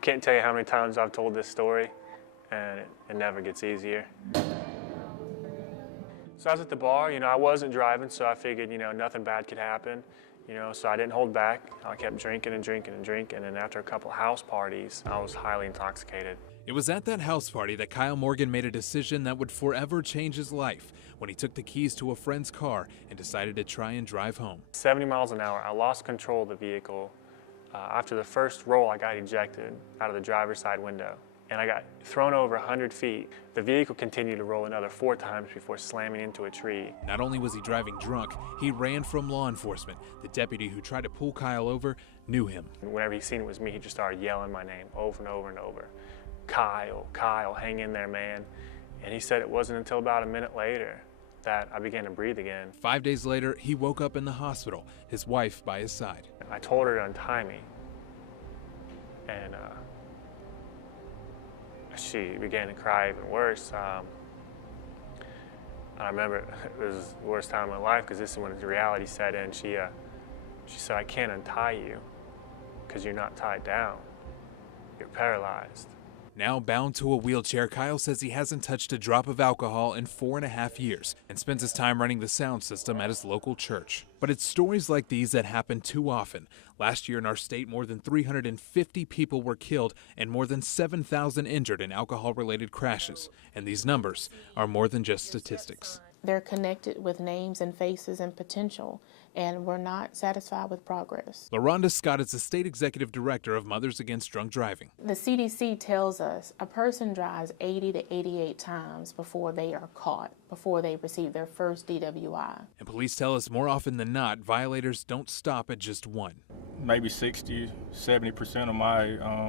can't tell you how many times I've told this story, and it never gets easier. So I was at the bar, I wasn't driving, so I figured, nothing bad could happen, so I didn't hold back. I kept drinking and drinking and drinking, and after a couple house parties, I was highly intoxicated. It was at that house party that Kyle Morgan made a decision that would forever change his life when he took the keys to a friend's car and decided to try and drive home. 70 miles an hour, I lost control of the vehicle. After the first roll, I got ejected out of the driver's side window, and I got thrown over 100 feet. The vehicle continued to roll another 4 times before slamming into a tree. Not only was he driving drunk, he ran from law enforcement. The deputy who tried to pull Kyle over knew him. Whenever he seen it was me, he just started yelling my name over and over and over. Kyle, Kyle, hang in there, man. And he said it wasn't until about a minute later that I began to breathe again. 5 days later, he woke up in the hospital, his wife by his side. I told her to untie me, and she began to cry even worse. I remember it was the worst time of my life because this is when the reality set in. She said, I can't untie you because you're not tied down. You're paralyzed. Now bound to a wheelchair, Kyle says he hasn't touched a drop of alcohol in 4.5 years and spends his time running the sound system at his local church. But it's stories like these that happen too often. Last year in our state, more than 350 people were killed and more than 7,000 injured in alcohol-related crashes. And these numbers are more than just statistics. They're connected with names and faces and potential, and we're not satisfied with progress. LaRhonda Scott is the state executive director of Mothers Against Drunk Driving. The CDC tells us a person drives 80 to 88 times before they are caught, before they receive their first DWI. And police tell us more often than not, violators don't stop at just one. Maybe 60, 70% of my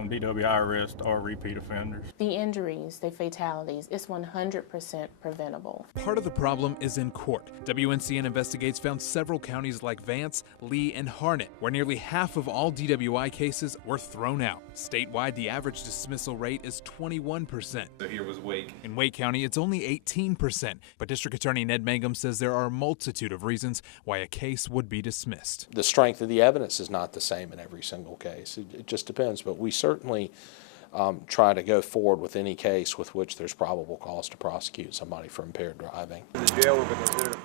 DWI arrests are repeat offenders. The injuries, the fatalities, it's 100% preventable. Part of the problem is in court. Wncn Investigates found several counties like Vance, Lee, and Harnett, where nearly half of all DWI cases were thrown out. Statewide, the average dismissal rate is 21%. So here was Wake. In Wake County, it's only 18%. But District Attorney Ned Mangum says there are a multitude of reasons why a case would be dismissed. The strength of the evidence is not the same in every single case. It just depends, but we certainly try to go forward with any case with which there's probable cause to prosecute somebody for impaired driving.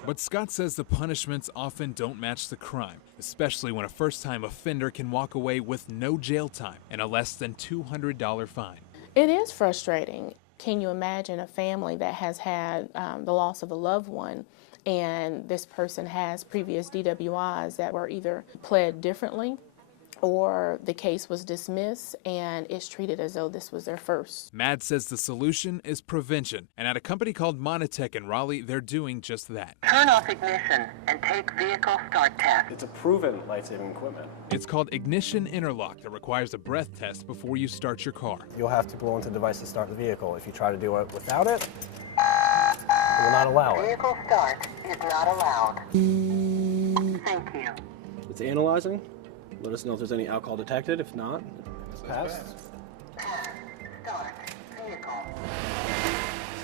But Scott says the punishments often don't match the crime, especially when a first-time offender can walk away with no jail time and a less than $200 fine. It is frustrating. Can you imagine a family that has had the loss of a loved one, and this person has previous DWIs that were either pled differently or the case was dismissed and it's treated as though this was their first. Mad says the solution is prevention, and at a company called Monitech in Raleigh, they're doing just that. Turn off ignition and take vehicle start test. It's a proven life-saving equipment. It's called Ignition Interlock that requires a breath test before you start your car. You'll have to blow into the device to start the vehicle. If you try to do it without it, it will not allow it. Vehicle start is not allowed. Thank you. It's analyzing. Let us know if there's any alcohol detected. If not, it's passed. Start vehicle.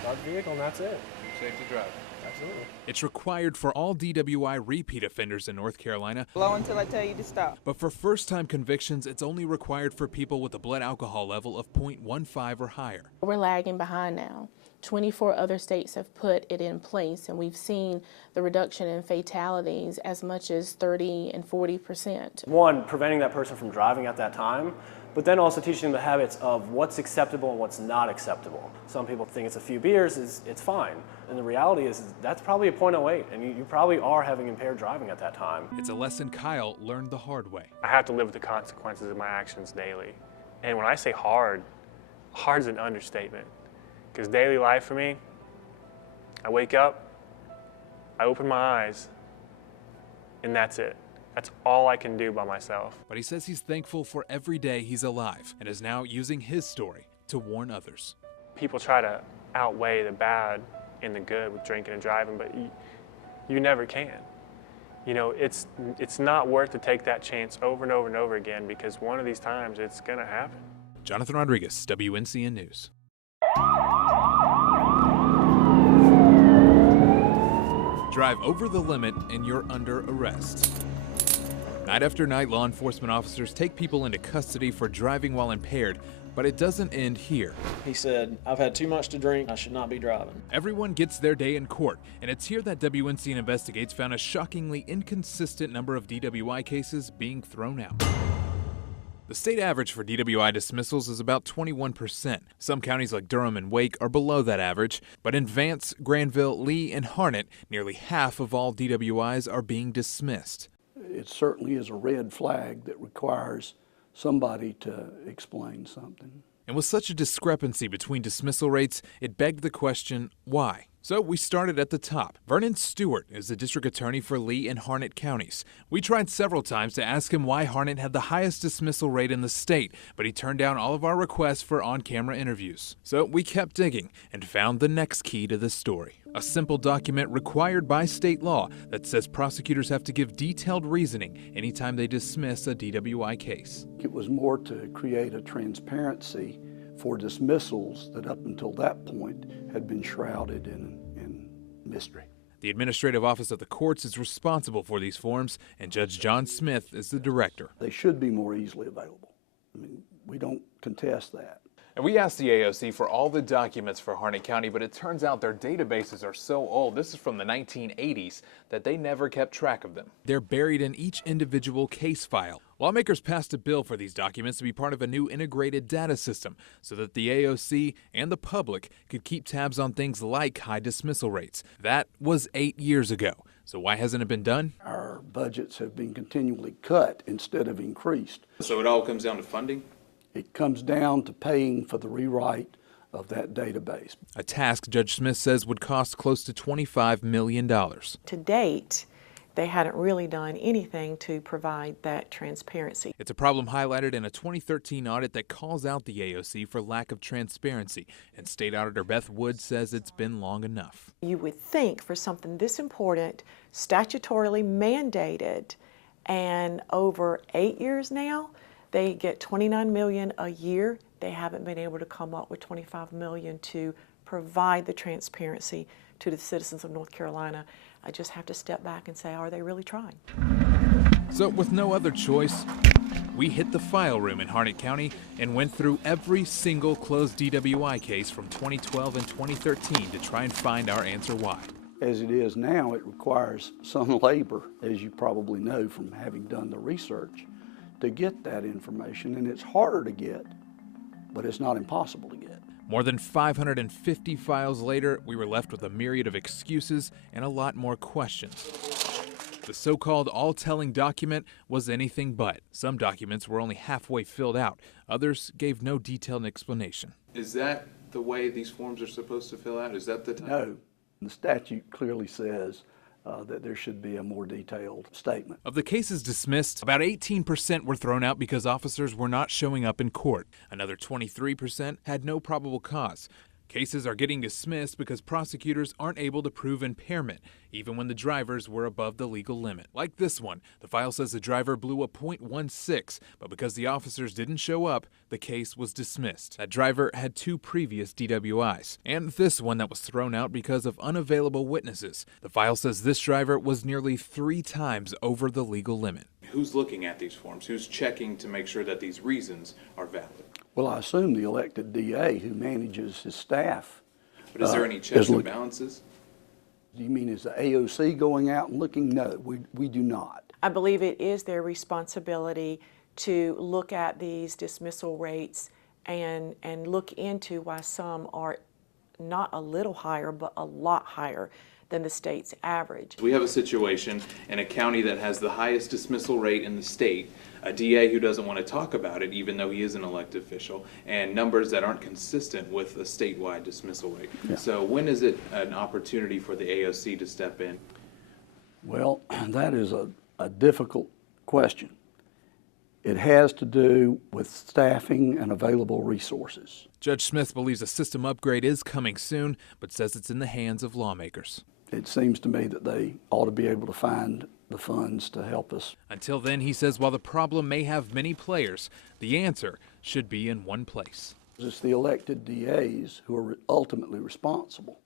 Start the vehicle and that's it. Safe to drive. Absolutely. It's required for all DWI repeat offenders in North Carolina. Blow until I tell you to stop. But for first-time convictions, it's only required for people with a blood alcohol level of 0.15 or higher. We're lagging behind now. 24 other states have put it in place, and we've seen the reduction in fatalities as much as 30 and 40%. One, preventing that person from driving at that time, but then also teaching them the habits of what's acceptable and what's not acceptable. Some people think it's a few beers, it's fine. And the reality is that's probably a .08, and you probably are having impaired driving at that time. It's a lesson Kyle learned the hard way. I have to live with the consequences of my actions daily. And when I say hard, hard's an understatement. Because daily life for me, I wake up, I open my eyes, and that's it. That's all I can do by myself. But he says he's thankful for every day he's alive and is now using his story to warn others. People try to outweigh the bad and the good with drinking and driving, but you never can. You know, it's not worth to take that chance over and over and over again, because one of these times it's gonna happen. Jonathan Rodriguez, WNCN News. Drive over the limit and you're under arrest. Night after night, law enforcement officers take people into custody for driving while impaired, But it doesn't end here. He said, "I've had too much to drink. I should not be driving." Everyone gets their day in court, and it's here that Wncn Investigates found a shockingly inconsistent number of DWI cases being thrown out. The state average for DWI dismissals is about 21%. Some counties like Durham and Wake are below that average, but in Vance, Granville, Lee, and Harnett, nearly half of all DWIs are being dismissed. It certainly is a red flag that requires somebody to explain something. And with such a discrepancy between dismissal rates, it begged the question, why? So we started at the top. Vernon Stewart is the district attorney for Lee and Harnett counties. We tried several times to ask him why Harnett had the highest dismissal rate in the state, but he turned down all of our requests for on-camera interviews. So we kept digging and found the next key to this story. A simple document required by state law that says prosecutors have to give detailed reasoning anytime they dismiss a DWI case. It was more to create a transparency for dismissals that up until that point had been shrouded in mystery. The Administrative Office of the Courts is responsible for these forms, and Judge John Smith is the director. They should be more easily available. I mean, we don't contest that. And we asked the AOC for all the documents for Harnett County, but it turns out their databases are so old, this is from the 1980s, that they never kept track of them. They're buried in each individual case file. Lawmakers passed a bill for these documents to be part of a new integrated data system so that the AOC and the public could keep tabs on things like high dismissal rates. That was 8 years ago. So why hasn't it been done? Our budgets have been continually cut instead of increased. So it all comes down to funding? It comes down to paying for the rewrite of that database. A task Judge Smith says would cost close to $25 million. To date, they hadn't really done anything to provide that transparency. It's a problem highlighted in a 2013 audit that calls out the AOC for lack of transparency, and State Auditor Beth Wood says it's been long enough. You would think for something this important, statutorily mandated, and over 8 years now, they get $29 million a year. They haven't been able to come up with $25 million to provide the transparency to the citizens of North Carolina. I just have to step back and say, are they really trying? So with no other choice, we hit the file room in Harnett County and went through every single closed DWI case from 2012 and 2013 to try and find our answer why. As it is now, it requires some labor, as you probably know from having done the research, to get that information, and it's harder to get, but it's not impossible to get. More than 550 files later, we were left with a myriad of excuses and a lot more questions. The so-called all-telling document was anything but. Some documents were only halfway filled out. Others gave no detailed explanation. Is that the way these forms are supposed to fill out? Is that the time? No. The statute clearly says that there should be a more detailed statement. Of the cases dismissed, about 18% were thrown out because officers were not showing up in court. Another 23% had no probable cause. Cases are getting dismissed because prosecutors aren't able to prove impairment, even when the drivers were above the legal limit. Like this one, the file says the driver blew a .16, but because the officers didn't show up, the case was dismissed. That driver had 2 previous DWIs, and this one that was thrown out because of unavailable witnesses. The file says this driver was nearly 3 times over the legal limit. Who's looking at these forms? Who's checking to make sure that these reasons are valid? Well, I assume the elected DA who manages his staff. But is there any checks and balances? Do you mean is the AOC going out and looking? No, we do not. I believe it is their responsibility to look at these dismissal rates and look into why some are not a little higher, but a lot higher than the state's average. We have a situation in a county that has the highest dismissal rate in the state, a DA who doesn't want to talk about it even though he is an elected official, and numbers that aren't consistent with a statewide dismissal rate. Yeah. So when is it an opportunity for the AOC to step in? Well, that is a difficult question. It has to do with staffing and available resources. Judge Smith believes a system upgrade is coming soon, but says it's in the hands of lawmakers. It seems to me that they ought to be able to find the funds to help us. Until then, he says while the problem may have many players, the answer should be in one place. It's the elected DAs who are ultimately responsible.